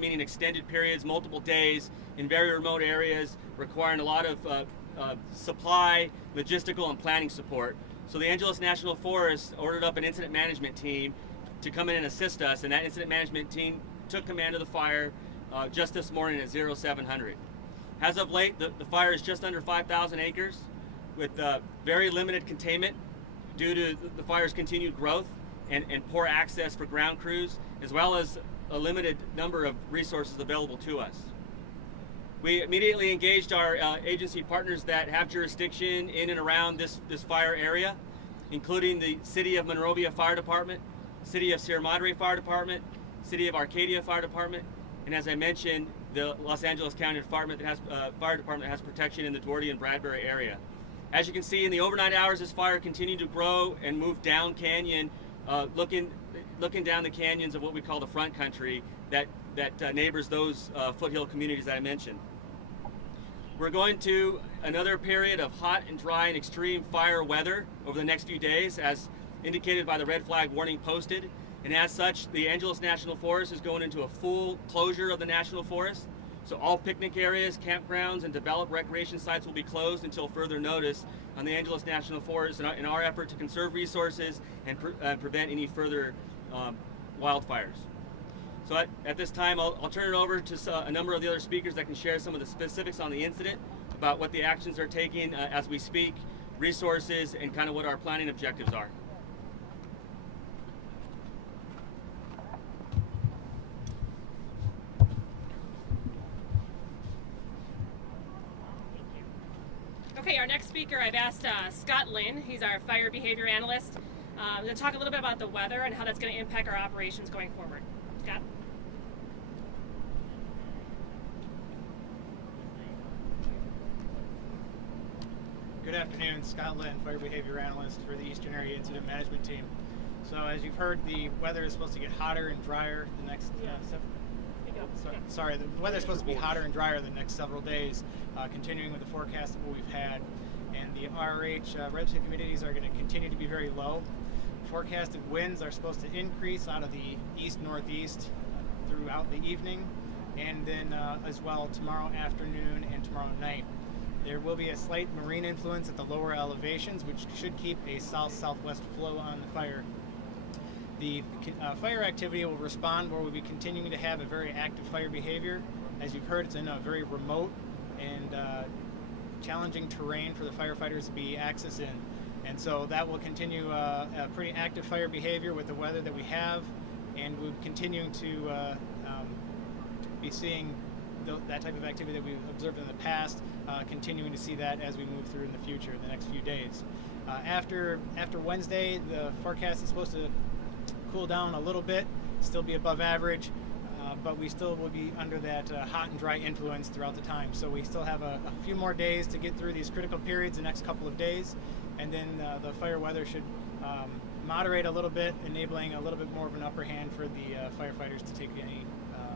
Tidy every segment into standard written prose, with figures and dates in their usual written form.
meaning extended periods, multiple days in very remote areas, requiring a lot of supply, logistical, and planning support. So the Angeles National Forest ordered up an incident management team to come in and assist us, and that incident management team took command of the fire just this morning at 0700. As of late, the fire is just under 5,000 acres with very limited containment due to the fire's continued growth and poor access for ground crews, as well as a limited number of resources available to us. We immediately engaged our agency partners that have jurisdiction in and around this fire area, including the City of Monrovia Fire Department, City of Sierra Madre Fire Department, City of Arcadia Fire Department, and as I mentioned, the Los Angeles County Fire Department that has protection in the Duarte and Bradbury area. As you can see, in the overnight hours, this fire continued to grow and move down canyon, looking down the canyons of what we call the front country that neighbors those foothill communities that I mentioned. We're going to another period of hot and dry and extreme fire weather over the next few days, as indicated by the red flag warning posted. And as such, the Angeles National Forest is going into a full closure of the National Forest. So all picnic areas, campgrounds, and developed recreation sites will be closed until further notice on the Angeles National Forest in our effort to conserve resources and prevent any further wildfires. So at this time, I'll turn it over to a number of the other speakers that can share some of the specifics on the incident, about what the actions are taking as we speak, resources, and kind of what our planning objectives are. Okay, our next speaker, I've asked Scott Lynn. He's our fire behavior analyst. I'm going to talk a little bit about the weather and how that's going to impact our operations going forward. Scott? Good afternoon, Scott Lynn, fire behavior analyst for the Eastern Area Incident Management Team. So as you've heard, the weather is supposed to get hotter and drier the next the weather is supposed to be hotter and drier the next several days, continuing with the forecast of what we've had. And the RH relative humidities are going to continue to be very low. Forecasted winds are supposed to increase out of the east-northeast throughout the evening, and then as well tomorrow afternoon and tomorrow night. There will be a slight marine influence at the lower elevations, which should keep a south-southwest flow on the fire. The fire activity will respond where we'll be continuing to have a very active fire behavior. As you've heard, it's in a very remote and challenging terrain for the firefighters to be accessing. And so that will continue a pretty active fire behavior with the weather that we have, and we're continuing to be seeing that type of activity that we've observed in the past, continuing to see that as we move through in the future, in the next few days. After Wednesday, the forecast is supposed to cool down a little bit, still be above average, but we still will be under that hot and dry influence throughout the time. So we still have a few more days to get through these critical periods, the next couple of days, and then the fire weather should moderate a little bit, enabling a little bit more of an upper hand for the firefighters to take any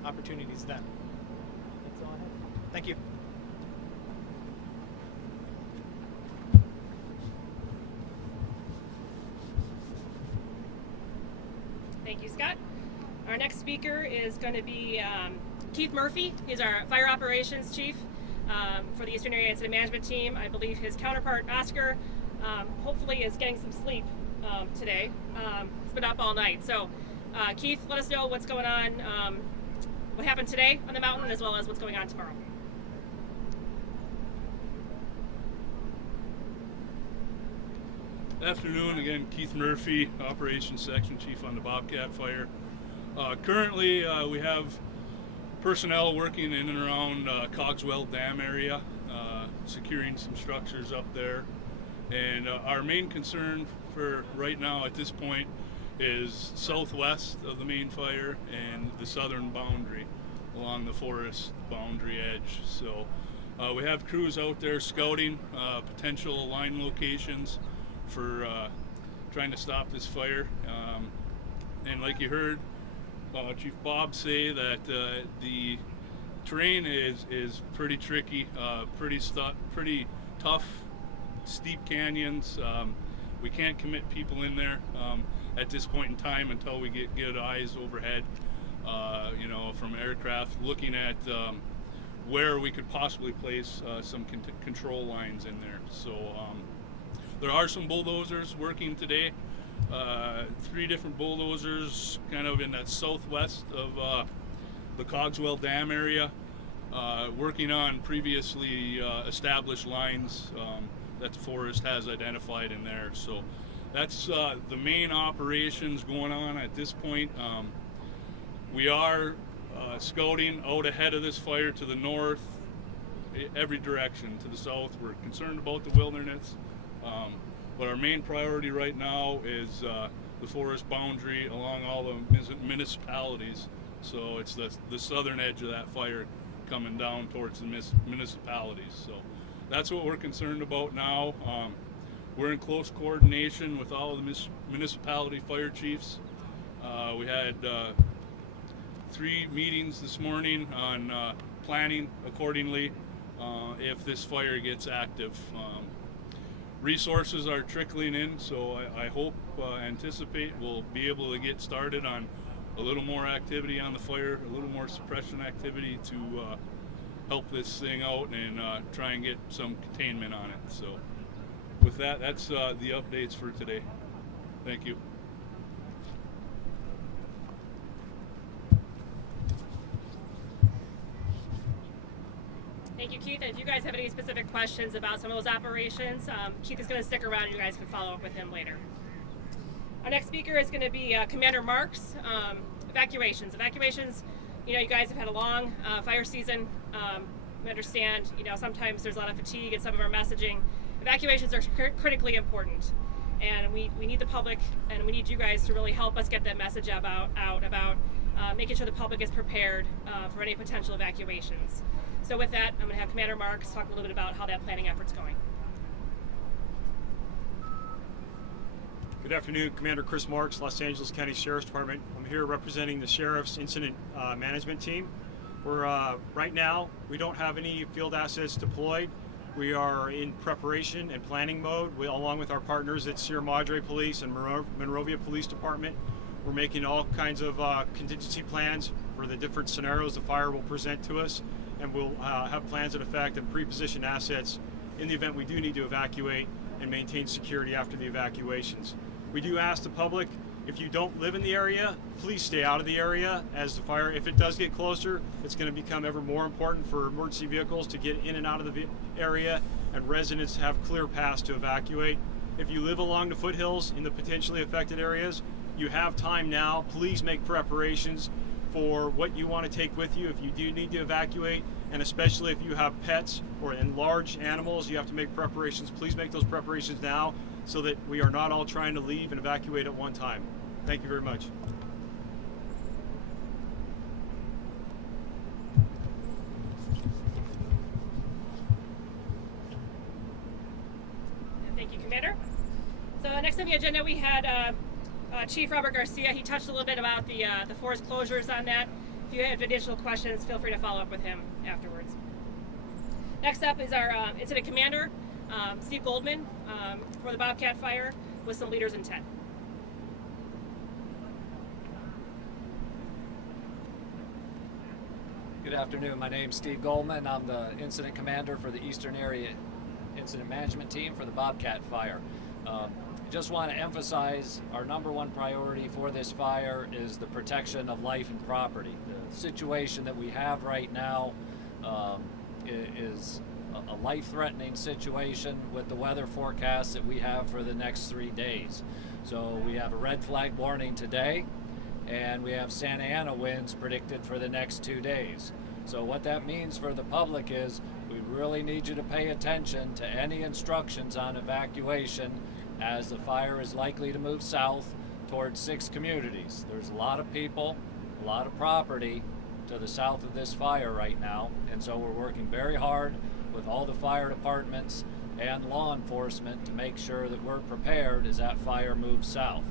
opportunities then. That's all I have. Thank you. Thank you, Scott. Our next speaker is going to be Keith Murphy. He's our fire operations chief for the Eastern Area Incident Management Team. I believe his counterpart, Oscar, hopefully is getting some sleep today. He's been up all night. So Keith, let us know what's going on, what happened today on the mountain, as well as what's going on tomorrow. Afternoon, again, Keith Murphy, Operations Section Chief on the Bobcat Fire. Currently, we have personnel working in and around Cogswell Dam area, securing some structures up there. And our main concern for right now at this point is southwest of the main fire and the southern boundary along the forest boundary edge. So we have crews out there scouting potential line locations for trying to stop this fire. And like you heard Chief Bob say, that the terrain is pretty tricky, pretty tough, steep canyons. We can't commit people in there at this point in time until we get good eyes overhead. from aircraft, looking at where we could possibly place some control lines in there. So there are some bulldozers working today. 3 different bulldozers kind of in that southwest of the Cogswell Dam area, working on previously established lines that the forest has identified in there. So that's the main operations going on at this point. We are scouting out ahead of this fire to the north, every direction, to the south. We're concerned about the wilderness, but our main priority right now is the forest boundary along all the municipalities. So it's the southern edge of that fire coming down towards the municipalities. So that's what we're concerned about now. We're in close coordination with all of the municipality fire chiefs. We had 3 meetings this morning on planning accordingly if this fire gets active. Resources are trickling in, so I hope, anticipate we'll be able to get started on a little more activity on the fire, a little more suppression activity to help this thing out and try and get some containment on it. So with that, that's the updates for today. Thank you. Thank you, Keith. And if you guys have any specific questions about some of those operations, Keith is going to stick around. You guys can follow up with him later. Our next speaker is going to be Commander Marks. Evacuations. Evacuations, you guys have had a long fire season. We understand, sometimes there's a lot of fatigue in some of our messaging. Evacuations are critically important. And we need the public, and we need you guys to really help us get that message out about making sure the public is prepared for any potential evacuations. So with that, I'm going to have Commander Marks talk a little bit about how that planning effort's going. Good afternoon, Commander Chris Marks, Los Angeles County Sheriff's Department. I'm here representing the Sheriff's Incident Management Team. Right now, we don't have any field assets deployed. We are in preparation and planning mode, along with our partners at Sierra Madre Police and Monrovia Police Department. We're making all kinds of contingency plans for the different scenarios the fire will present to us, and we'll have plans in effect and pre-position assets in the event we do need to evacuate and maintain security after the evacuations. We do ask the public, if you don't live in the area, please stay out of the area as the fire, if it does get closer, it's going to become ever more important for emergency vehicles to get in and out of the area, and residents have clear paths to evacuate. If you live along the foothills in the potentially affected areas, you have time now. Please make preparations for what you want to take with you if you do need to evacuate, and especially if you have pets or large animals, you have to make preparations. Please make those preparations now so that we are not all trying to leave and evacuate at one time. Thank you very much. Thank you, Commander. So next on the agenda we had Chief Robert Garcia. He touched a little bit about the forest closures on that. If you have additional questions, feel free to follow up with him afterwards. Next up is our Incident Commander, Steve Goldman, for the Bobcat Fire, with some leaders intent. Good afternoon. My name's Steve Goldman. I'm the Incident Commander for the Eastern Area Incident Management Team for the Bobcat Fire. Just want to emphasize our #1 priority for this fire is the protection of life and property. The situation that we have right now is a life-threatening situation with the weather forecast that we have for the next 3 days. So we have a red flag warning today, and we have Santa Ana winds predicted for the next 2 days. So what that means for the public is we really need you to pay attention to any instructions on evacuation, as the fire is likely to move south towards 6 communities. There's a lot of people, a lot of property to the south of this fire right now, and so we're working very hard with all the fire departments and law enforcement to make sure that we're prepared as that fire moves south.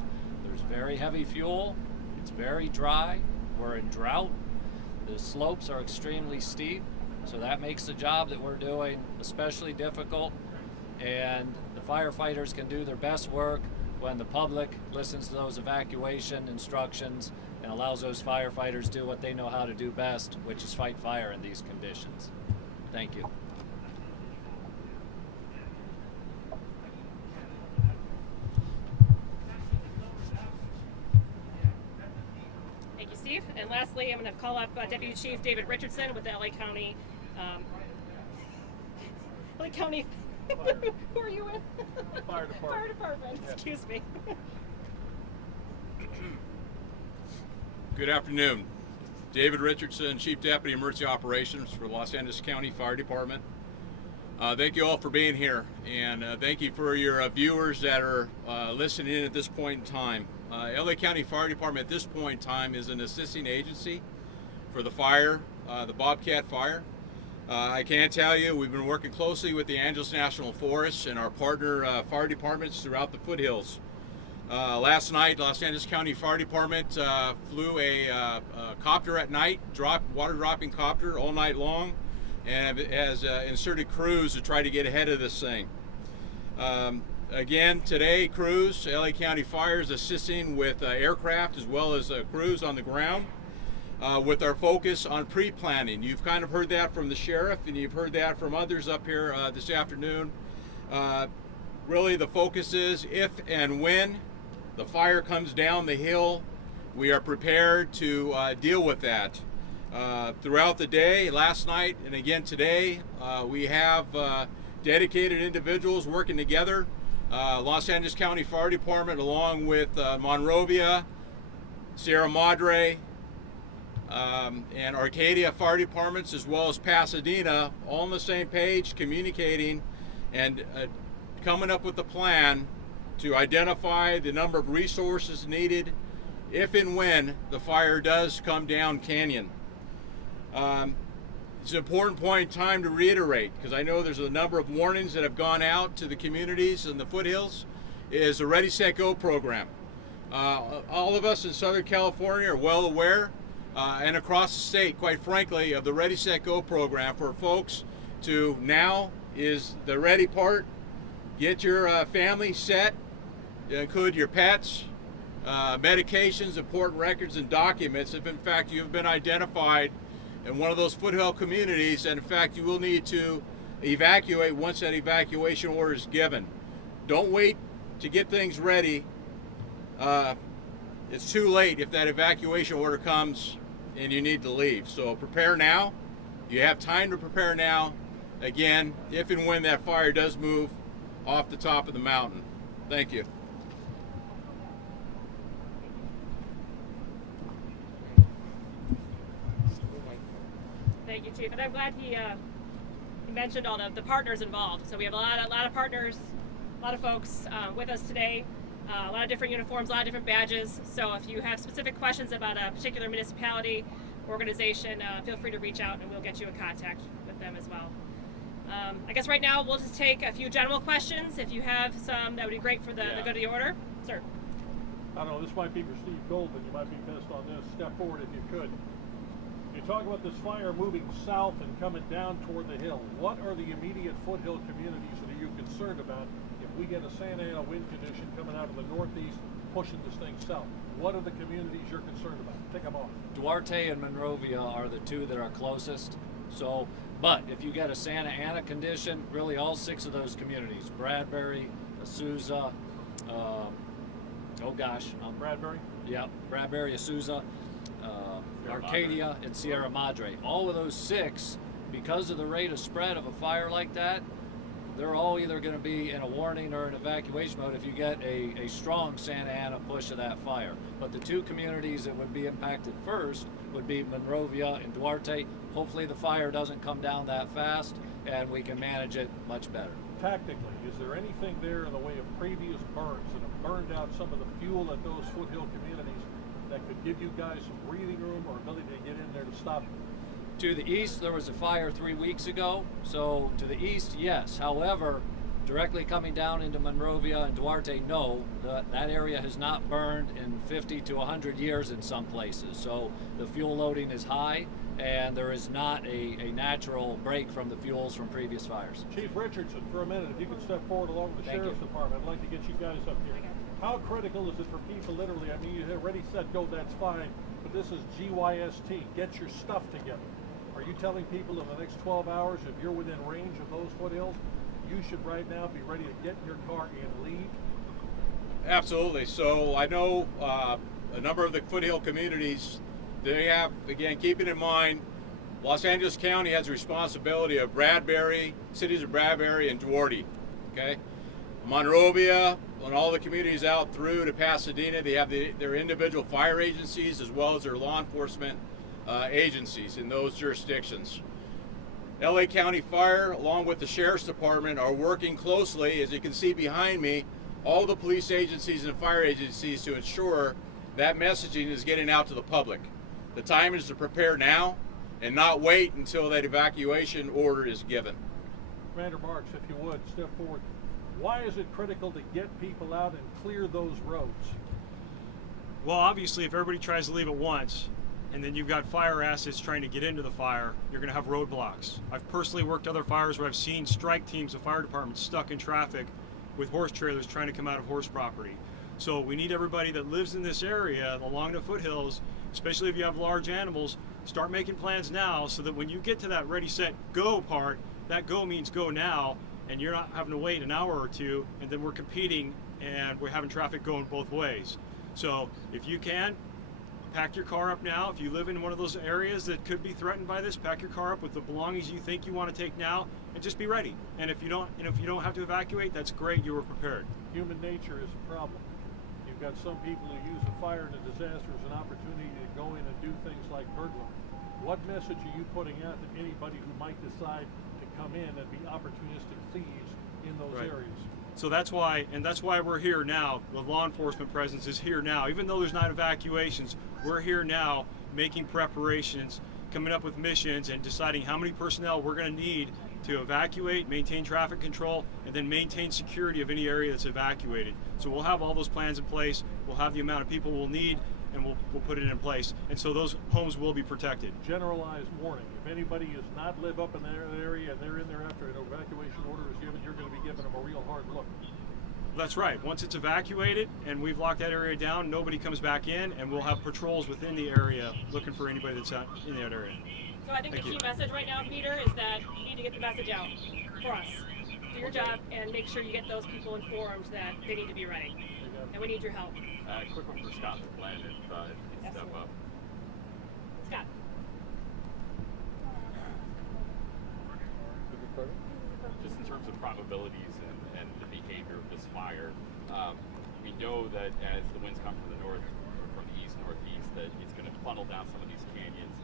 There's very heavy fuel, it's very dry, we're in drought, the slopes are extremely steep, so that makes the job that we're doing especially difficult, and the firefighters can do their best work when the public listens to those evacuation instructions and allows those firefighters to do what they know how to do best, which is fight fire in these conditions. Thank you. Thank you, Steve. And lastly, I'm going to call up Deputy Chief David Richardson with the LA County. LA County. Who are you with? Fire department. Fire department. Yeah. Excuse me. Good afternoon. David Richardson, Chief Deputy Emergency Operations for Los Angeles County Fire Department. Thank you all for being here, and thank you for your viewers that are listening in at this point in time. LA County Fire Department at this point in time is an assisting agency for the fire, the Bobcat Fire. I can tell you we've been working closely with the Angeles National Forest and our partner fire departments throughout the foothills. Last night, Los Angeles County Fire Department flew a copter at night, water dropping copter all night long, and has inserted crews to try to get ahead of this thing. Again, today, crews, LA County Fire is assisting with aircraft as well as crews on the ground with our focus on pre-planning. You've kind of heard that from the sheriff, and you've heard that from others up here this afternoon. Really, the focus is if and when the fire comes down the hill, we are prepared to deal with that. Throughout the day, last night and again today, we have dedicated individuals working together. Los Angeles County Fire Department along with Monrovia, Sierra Madre, and Arcadia Fire Departments, as well as Pasadena, all on the same page, communicating and coming up with a plan to identify the number of resources needed if and when the fire does come down canyon. It's an important point in time to reiterate, because I know there's a number of warnings that have gone out to the communities in the foothills, is the Ready, Set, Go program. All of us in Southern California are well aware, and across the state, quite frankly, of the Ready, Set, Go program for folks to now is the ready part. Get your family set, include your pets, medications, important records, and documents if in fact you have been identified in one of those foothill communities, and in fact you will need to evacuate once that evacuation order is given. Don't wait to get things ready. It's too late if that evacuation order comes and you need to leave. So prepare now. You have time to prepare now. Again, if and when that fire does move off the top of the mountain. Thank you. Thank you, Chief. And I'm glad he mentioned all the partners involved. So we have a lot of partners, a lot of folks with us today, a lot of different uniforms, a lot of different badges. So if you have specific questions about a particular municipality, organization, feel free to reach out and we'll get you in contact with them as well. I guess right now we'll just take a few general questions. If you have some, that would be great for the good of the order. Sir. I don't know, this might be for Steve Goldman. You might be best on this. Step forward if you could. You talk about this fire moving south and coming down toward the hill. What are the immediate foothill communities that are you concerned about if we get a Santa Ana wind condition coming out of the northeast pushing this thing south? What are the communities you're concerned about? Take them off. Duarte and Monrovia are the two that are closest. So, but if you get a Santa Ana condition, really all 6 of those communities, Bradbury, Azusa, Bradbury? Yeah, Bradbury, Azusa, Arcadia, and Sierra Madre. All of those 6, because of the rate of spread of a fire like that, they're all either going to be in a warning or an evacuation mode if you get a strong Santa Ana push of that fire. But the 2 communities that would be impacted first would be Monrovia and Duarte. Hopefully the fire doesn't come down that fast and we can manage it much better. Tactically, is there anything there in the way of previous burns that have burned out some of the fuel at those foothill communities that could give you guys some breathing room or ability to get in there to stop it? To the east, there was a fire 3 weeks ago, so to the east, yes. However, directly coming down into Monrovia and Duarte, no. That area has not burned in 50 to 100 years in some places. So the fuel loading is high, and there is not a natural break from the fuels from previous fires. Chief Richardson, for a minute, if you could step forward along with the Sheriff's Department, I'd like to get you guys up here. How critical is it for people, literally, I mean, you hit ready, set, go, that's fine. but this is GYST, get your stuff together. Are you telling people in the next 12 hours, if you're within range of those foothills, you should right now be ready to get in your car and leave? Absolutely. So I know a number of the foothill communities, they have, again, keeping in mind, Los Angeles County has the responsibility of Bradbury, cities of Bradbury and Duarte, okay? Monrovia and all the communities out through to Pasadena, they have their individual fire agencies as well as their law enforcement agencies in those jurisdictions. LA County Fire, along with the Sheriff's Department, are working closely, as you can see behind me, all the police agencies and fire agencies to ensure that messaging is getting out to the public. The time is to prepare now and not wait until that evacuation order is given. Commander Marks, if you would, step forward. Why is it critical to get people out and clear those roads? Well, obviously, if everybody tries to leave at once, and then you've got fire assets trying to get into the fire, you're going to have roadblocks. I've personally worked other fires where I've seen strike teams of fire departments stuck in traffic with horse trailers trying to come out of horse property. So we need everybody that lives in this area along the foothills, especially if you have large animals, start making plans now so that when you get to that ready, set, go part, that go means go now, and you're not having to wait an hour or two, and then we're competing and we're having traffic going both ways. So if you can, pack your car up now. If you live in one of those areas that could be threatened by this, pack your car up with the belongings you think you want to take now, and just be ready. And if you don't have to evacuate, that's great. You were prepared. Human nature is a problem. You've got some people who use a fire and a disaster as an opportunity to go in and do things like burglary. What message are you putting out to anybody who might decide to come in and be opportunistic thieves in those Right. areas? So that's why we're here now. The law enforcement presence is here now. Even though there's not evacuations, we're here now making preparations, coming up with missions, and deciding how many personnel we're going to need to evacuate, maintain traffic control, and then maintain security of any area that's evacuated. So we'll have all those plans in place. We'll have the amount of people we'll need, and we'll put it in place. And so those homes will be protected. Generalized warning. If anybody does not live up in their area and they're in there after an evacuation order is given, you're going to be giving them a real hard look. That's right. Once it's evacuated and we've locked that area down, nobody comes back in, and we'll have patrols within the area looking for anybody that's out in that area. So I think Thank the you. key message right now, Peter, is that you need to get the message out for us. Do your job and make sure you get those people informed that they need to be ready. And we need your help. Quick one for Scott McGlenn, if you can step up. Scott. Just in terms of probabilities and the behavior of this fire, we know that as the winds come from the north, or from the east, northeast, that it's going to funnel down some of these canyons.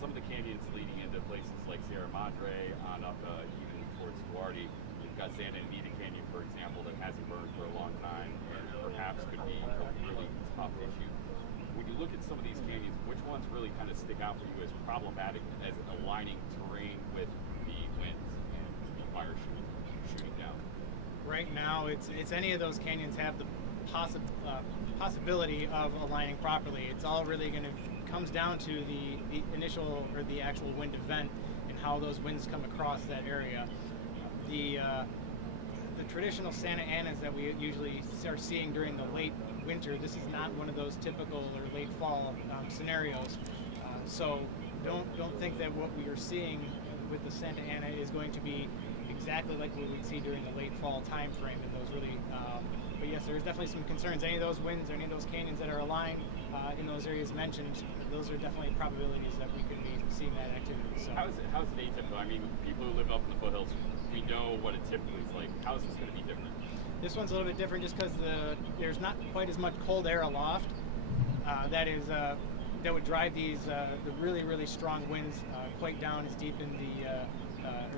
Some of the canyons leading into places like Sierra Madre, on up even towards Duarte. You've got Santa Anita Canyon, for example, that hasn't burned for a long time and perhaps could be a really tough issue. When you look at some of these canyons, which ones really kind of stick out for you as problematic as aligning terrain with the winds and the fire shooting down? Right now, it's any of those canyons have the possibility of aligning properly. It's all really going to comes down to the initial or the actual wind event and how those winds come across that area. The traditional Santa Anas that we usually start seeing during the late winter, this is not one of those typical or late fall scenarios. So don't think that what we are seeing with the Santa Ana is going to be exactly like what we'd see during the late fall time frame in those really. But yes, there's definitely some concerns. Any of those winds or any of those canyons that are aligned in those areas mentioned, those are definitely probabilities that we could be seeing that activity. So. How's it atypical? I mean, people who live up in the foothills, we know what it typically is like. How is this going to be different? This one's a little bit different just because there's not quite as much cold air aloft. That would drive these the really strong winds quite down as deep in the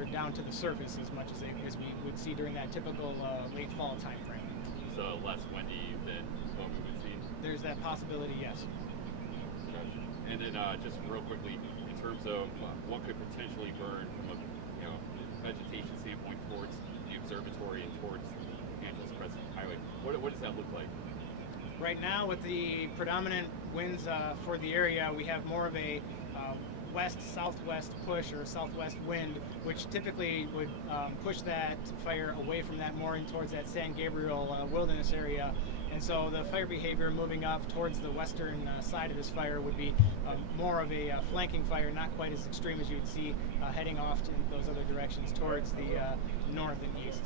or down to the surface as much as we would see during that typical late fall time frame. So less windy than what we would see. There's that possibility, yes. Gotcha. And then just real quickly, in terms of what could potentially burn from a vegetation standpoint towards the observatory and towards the Angeles Crescent Highway, what does that look like? Right now, with the predominant winds for the area, we have more of a west-southwest push or southwest wind, which typically would push that fire away from that more in towards that San Gabriel wilderness area. And so the fire behavior moving up towards the western side of this fire would be more of a flanking fire, not quite as extreme as you would see heading off in those other directions towards the north and east.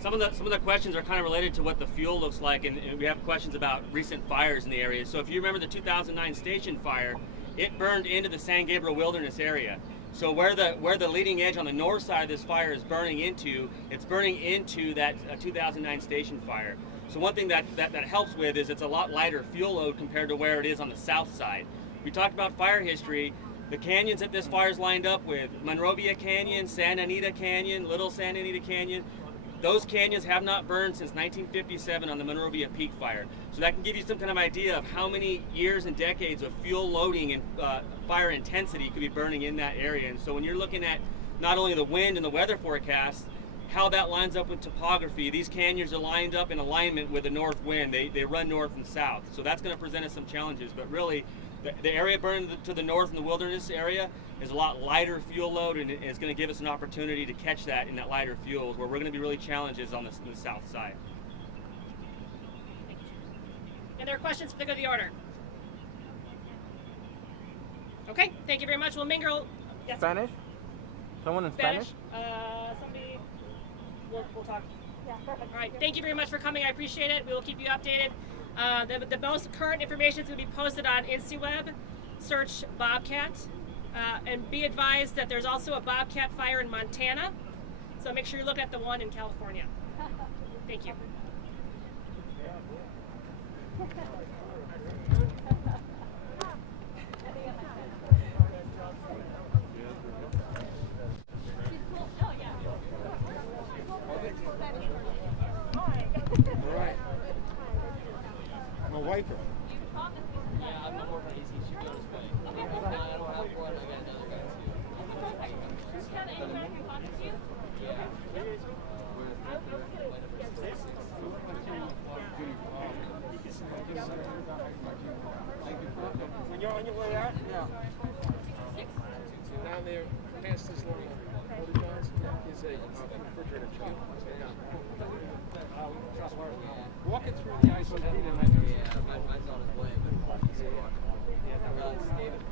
Some of the questions are kind of related to what the fuel looks like, and we have questions about recent fires in the area. So if you remember the 2009 station fire, it burned into the San Gabriel Wilderness area. So where the leading edge on the north side of this fire is burning into, it's burning into that 2009 station fire. So one thing that helps with is it's a lot lighter fuel load compared to where it is on the south side. We talked about fire history. The canyons that this fire's lined up with, Monrovia Canyon, Santa Anita Canyon, Little Santa Anita Canyon, those canyons have not burned since 1957 on the Monrovia Peak fire. So that can give you some kind of idea of how many years and decades of fuel loading and fire intensity could be burning in that area. And so when you're looking at not only the wind and the weather forecast, how that lines up with topography, these canyons are lined up in alignment with the north wind. They run north and south. So that's going to present us some challenges. But really, the area burned to the north in the wilderness area is a lot lighter fuel load, and it's going to give us an opportunity to catch that in that lighter fuels, where we're going to be really challenges on the south side. And there are questions for the order. Okay, thank you very much. We'll mingle. Yes. Spanish? Someone in Spanish? Somebody. We'll talk. Yeah, perfect. All right, thank you very much for coming. I appreciate it. We will keep you updated. The most current information is going to be posted on InstaWeb. Search Bobcat. And be advised that there's also a Bobcat Fire in Montana. So make sure you look at the one in California. Thank you. My wife. When you're on your way out, yeah. Down there, past this little John's, is a refrigerator shop. Walk it through the ice. Yeah, mine's on his way, but David.